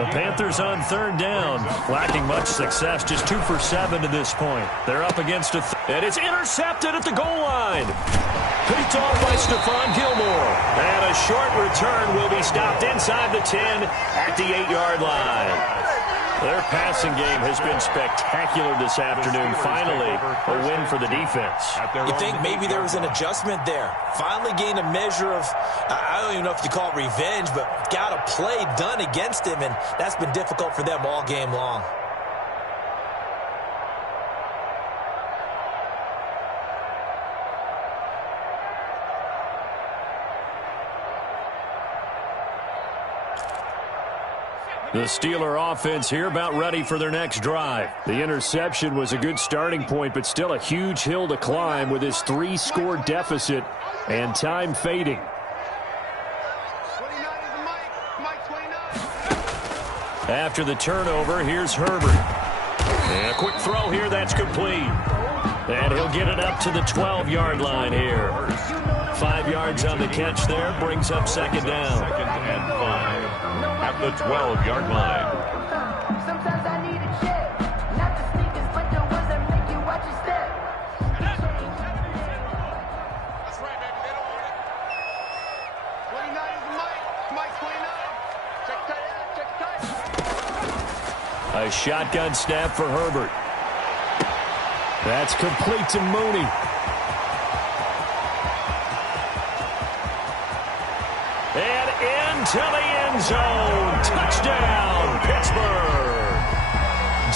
The Panthers on 3rd down, lacking much success, just 2 for 7 to this point. They're up against and it's intercepted at the goal line. Picked off by Stephon Gilmore. And a short return will be stopped inside the 10 at the 8-yard line. Their passing game has been spectacular this afternoon. Finally, a win for the defense. You think maybe there was an adjustment there. Finally gained a measure of, I don't even know if you call it revenge, but got a play done against him, and that's been difficult for them all game long. The Steeler offense here about ready for their next drive. The interception was a good starting point, but still a huge hill to climb with his 3-score deficit and time fading. After the turnover, here's Herbert. And a quick throw here, that's complete. And he'll get it up to the 12-yard line here. 5 yards on the catch there, brings up 2nd down. 2nd and 5 at the 12-yard line. Sometimes I need a check, not the sneakers, but the ones that make you watch your step. That's right, baby. They don't want it. 29 is Mike 29. Check tight end. Check tight. A shotgun snap for Herbert. That's complete to Mooney. And into the end zone. Touchdown, Pittsburgh.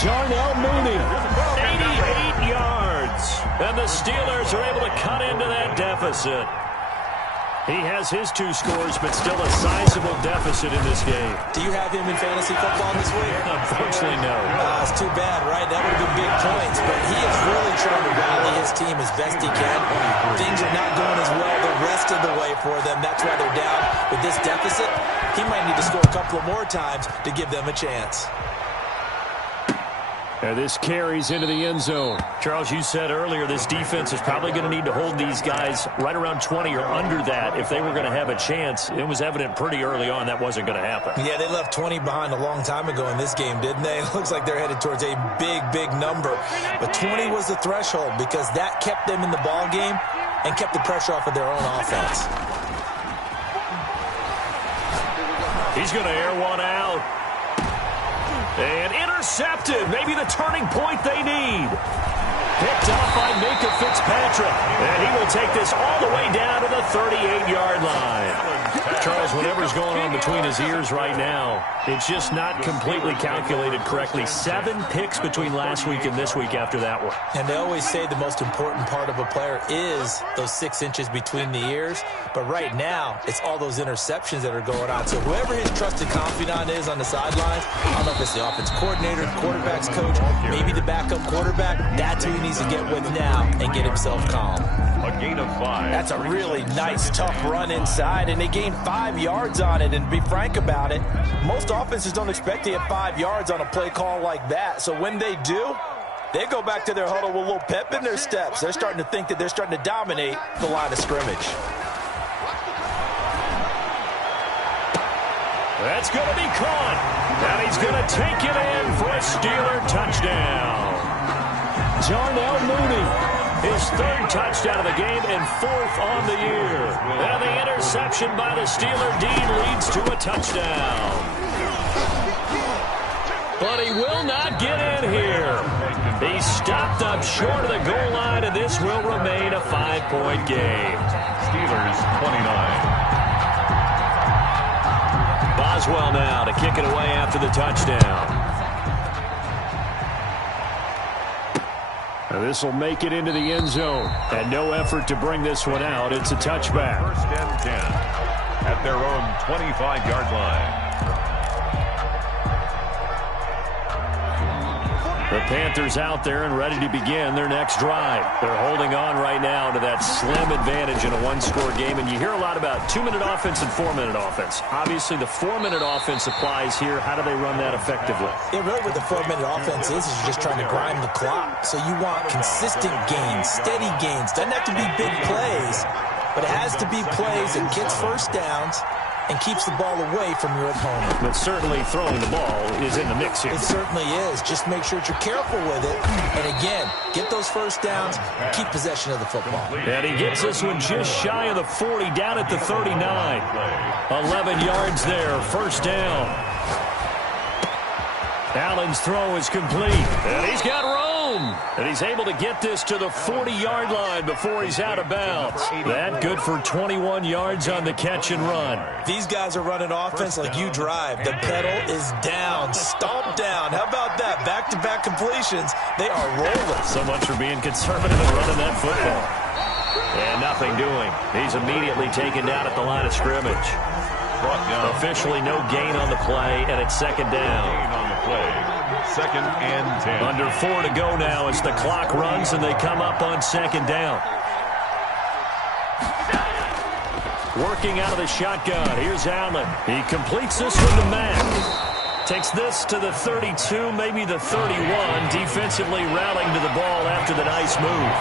Darnell Mooney, 88 yards. And the Steelers are able to cut into that deficit. He has his 2 scores, but still a sizable deficit in this game. Do you have him in fantasy football this week? Unfortunately, no. It's too bad, right? That would have been big points, but he is really trying to rally his team as best he can. Things are not going as well the rest of the way for them. That's why they're down with this deficit. He might need to score a couple of more times to give them a chance. And this carries into the end zone. Charles, you said earlier this defense is probably going to need to hold these guys right around 20 or under that if they were going to have a chance. It was evident pretty early on that wasn't going to happen. Yeah, they left 20 behind a long time ago in this game, didn't they? It looks like they're headed towards a big, big number. But 20 was the threshold because that kept them in the ball game and kept the pressure off of their own offense. He's going to air one out. And intercepted. Maybe the turning point they need. Picked up by Minka Fitzpatrick. And he will take this all the way down to the 38-yard line. Charles, whatever's going on between his ears right now, it's just not completely calculated correctly. 7 picks between last week and this week after that one. And they always say the most important part of a player is those 6 inches between the ears. But right now, it's all those interceptions that are going on. So whoever his trusted confidant is on the sidelines, I don't know if it's the offense coordinator, the quarterback's coach, maybe the backup quarterback, that's who he needs to get with now and get himself calm. A gain of 5. That's a really nice, tough run inside, and they gained 5 yards on it. And to be frank about it, most offenses don't expect to get 5 yards on a play call like that. So when they do, they go back to their huddle with a little pep in their steps. They're starting to think that they're starting to dominate the line of scrimmage. That's going to be caught. And he's going to take it in for a Steeler touchdown. Darnell Mooney, his 3rd touchdown of the game and 4th on the year. And the interception by the Steeler D leads to a touchdown. But he will not get in here. He stopped up short of the goal line, and this will remain a 5-point game. Steelers 29. Boswell now to kick it away after the touchdown. This will make it into the end zone. And no effort to bring this one out. It's a touchback. 1st and 10 at their own 25-yard line. The Panthers out there and ready to begin their next drive. They're holding on right now to that slim advantage in a 1-score game. And you hear a lot about 2-minute offense and 4-minute offense. Obviously, the 4-minute offense applies here. How do they run that effectively? Yeah, really what the 4-minute offense is you're just trying to grind the clock. So you want consistent gains, steady gains. Doesn't have to be big plays, but it has to be plays that gets first downs and keeps the ball away from your opponent. But certainly throwing the ball is in the mix here. It certainly is. Just make sure that you're careful with it. And again, get those first downs, keep possession of the football. And he gets this one just shy of the 40, down at the 39. 11 yards there, first down. Allen's throw is complete. And he's got room. And he's able to get this to the 40-yard line before he's out of bounds. That good for 21 yards on the catch and run. These guys are running offense like you drive. The pedal is down, stomped down. How about that? Back-to-back completions. They are rolling. So much for being conservative and running that football. And nothing doing. He's immediately taken down at the line of scrimmage. Officially no gain on the play, and it's 2nd down. Gain on the play. 2nd and 10. Under 4 to go now as the clock runs and they come up on 2nd down. Working out of the shotgun. Here's Allen. He completes this one to Mack. Takes this to the 32, maybe the 31. Defensively rallying to the ball after the nice move.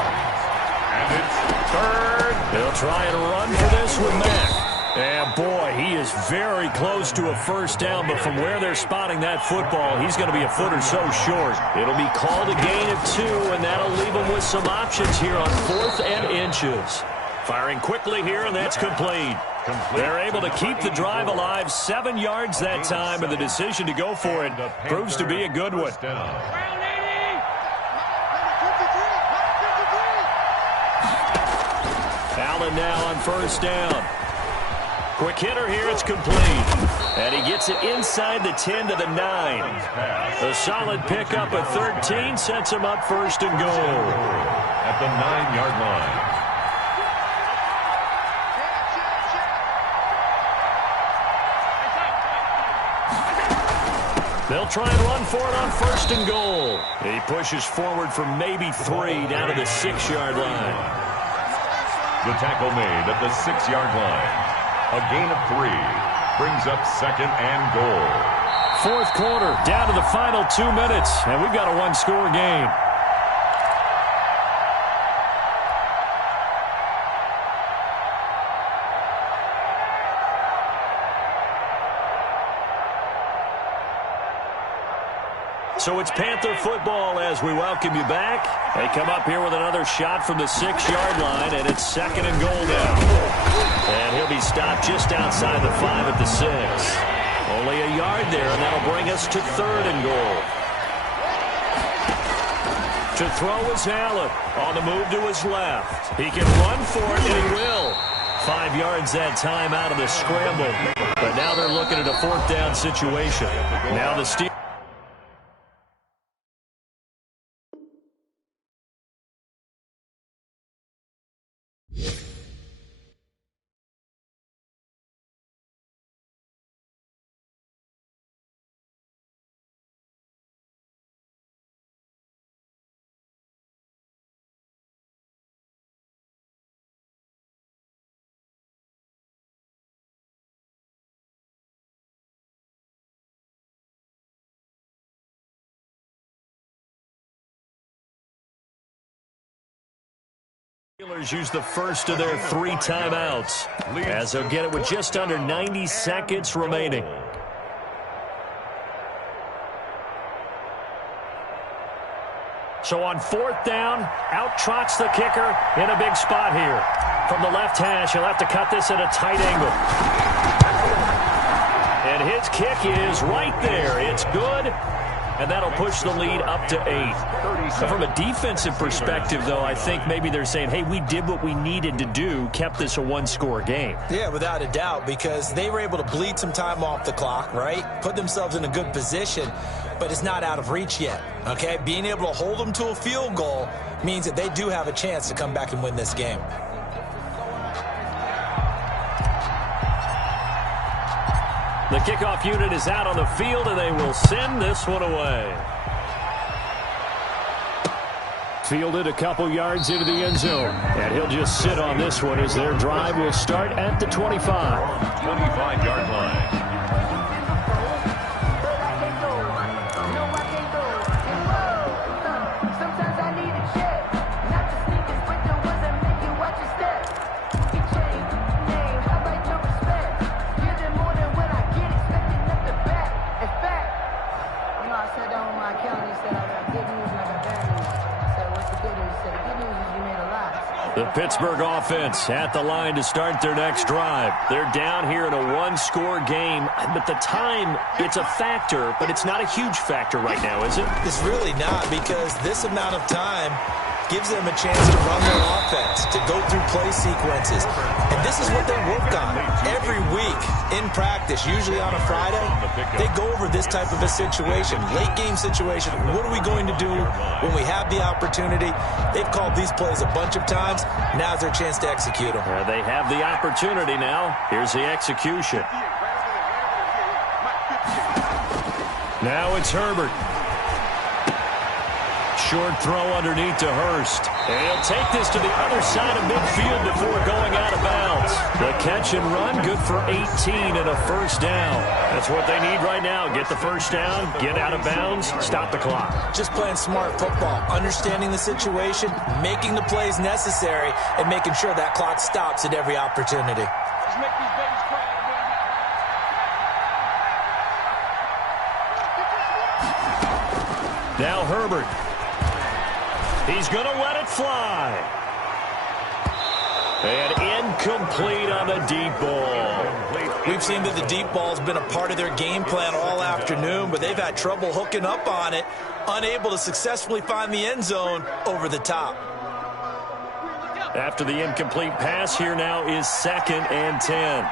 And it's 3rd. They'll try and run for this with Mack. And, boy, he is very close to a first down, but from where they're spotting that football, he's going to be a foot or so short. It'll be called a gain of 2, and that'll leave him with some options here on 4th and inches. Firing quickly here, and that's complete. They're able to keep the drive alive, 7 yards that time, and the decision to go for it proves to be a good one. Allen now on first down. Quick hitter here, it's complete. And he gets it inside the 10 to the 9. A solid pickup at 13 sets him up first and goal. At the 9-yard line. They'll try and run for it on first and goal. He pushes forward for maybe 3 down to the 6-yard line. The tackle made at the 6-yard line. A gain of 3 brings up second and goal. Fourth quarter, down to the final 2 minutes, and we've got a one-score game. So it's Panther football as we welcome you back. They come up here with another shot from the 6-yard line, and it's second and goal now. And he'll be stopped just outside the 5 at the 6. Only a yard there, and that'll bring us to third and goal. To throw is Allen. On the move to his left. He can run for it, and he will. 5 yards that time out of the scramble. But now they're looking at a fourth down situation. Now the Steelers. Steelers use the first of their 3 timeouts as they'll get it with just under 90 seconds remaining. So on fourth down, out trots the kicker in a big spot here. From the left hash, he'll have to cut this at a tight angle. And his kick is right there. It's good. And that'll push the lead up to 8. From a defensive perspective, though, I think maybe they're saying, hey, we did what we needed to do, kept this a one-score game. Yeah, without a doubt, because they were able to bleed some time off the clock, right? Put themselves in a good position, but it's not out of reach yet, okay? Being able to hold them to a field goal means that they do have a chance to come back and win this game. The kickoff unit is out on the field, and they will send this one away. Fielded a couple yards into the end zone, and he'll just sit on this one as their drive will start at the 25. 25-yard line. The Pittsburgh offense at the line to start their next drive. They're down here in a one-score game, but the time, it's a factor, but it's not a huge factor right now, is it? It's really not, because this amount of time gives them a chance to run their offense, to go through play sequences. And this is what they work on every week in practice, usually on a Friday. They go over this type of a situation, late game situation. What are we going to do when we have the opportunity? They've called these plays a bunch of times. Now's their chance to execute them. They have the opportunity now. Here's the execution. Now it's Herbert. Short throw underneath to Hurst. And he'll take this to the other side of midfield before going out of bounds. The catch and run, good for 18 and a first down. That's what they need right now. Get the first down, get out of bounds, stop the clock. Just playing smart football, understanding the situation, making the plays necessary, and making sure that clock stops at every opportunity. Let's make these babies cry. Now Herbert. He's going to let it fly. And incomplete on the deep ball. We've seen that the deep ball's been a part of their game plan all afternoon, but they've had trouble hooking up on it, unable to successfully find the end zone over the top. After the incomplete pass, here now is 2nd and 10.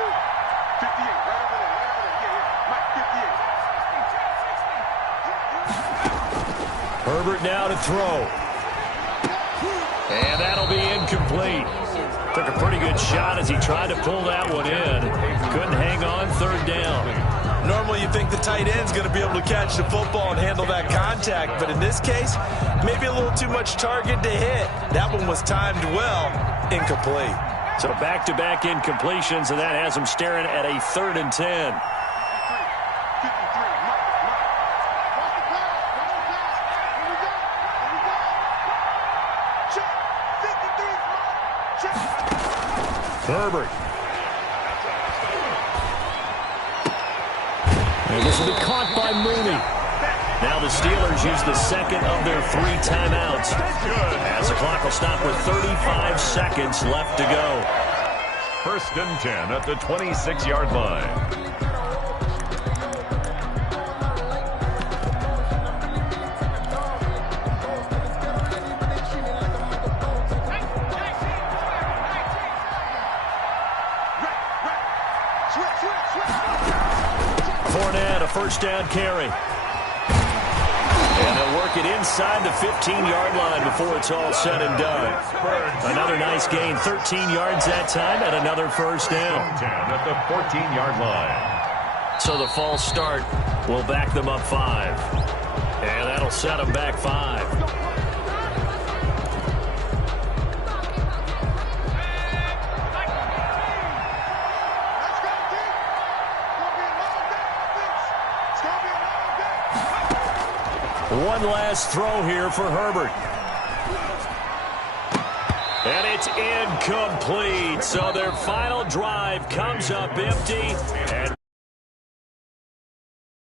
58, right over there, right over there. Yeah, Mike, 58. Herbert now to throw. And that'll be incomplete. Took a pretty good shot as he tried to pull that one in. Couldn't hang on, third down. Normally you think the tight end's going to be able to catch the football and handle that contact, but in this case, maybe a little too much target to hit. That one was timed well, incomplete. So back-to-back incompletions, and that has him staring at a 3rd and 10. 53, Herbert. And this will be caught by Mooney. Now the Steelers use the second of their 3 timeouts, as the clock will stop with 35 seconds left to go. 1st and 10 at the 26-yard line. Fournette, a 1st down carry. And they'll work it inside the 15-yard line before it's all said and done. Another nice gain, 13 yards that time, and another 1st down. 10 at the 14-yard line. So the false start will back them up 5. And that'll set them back 5. One last throw here for Herbert. And it's incomplete. So their final drive comes up empty. And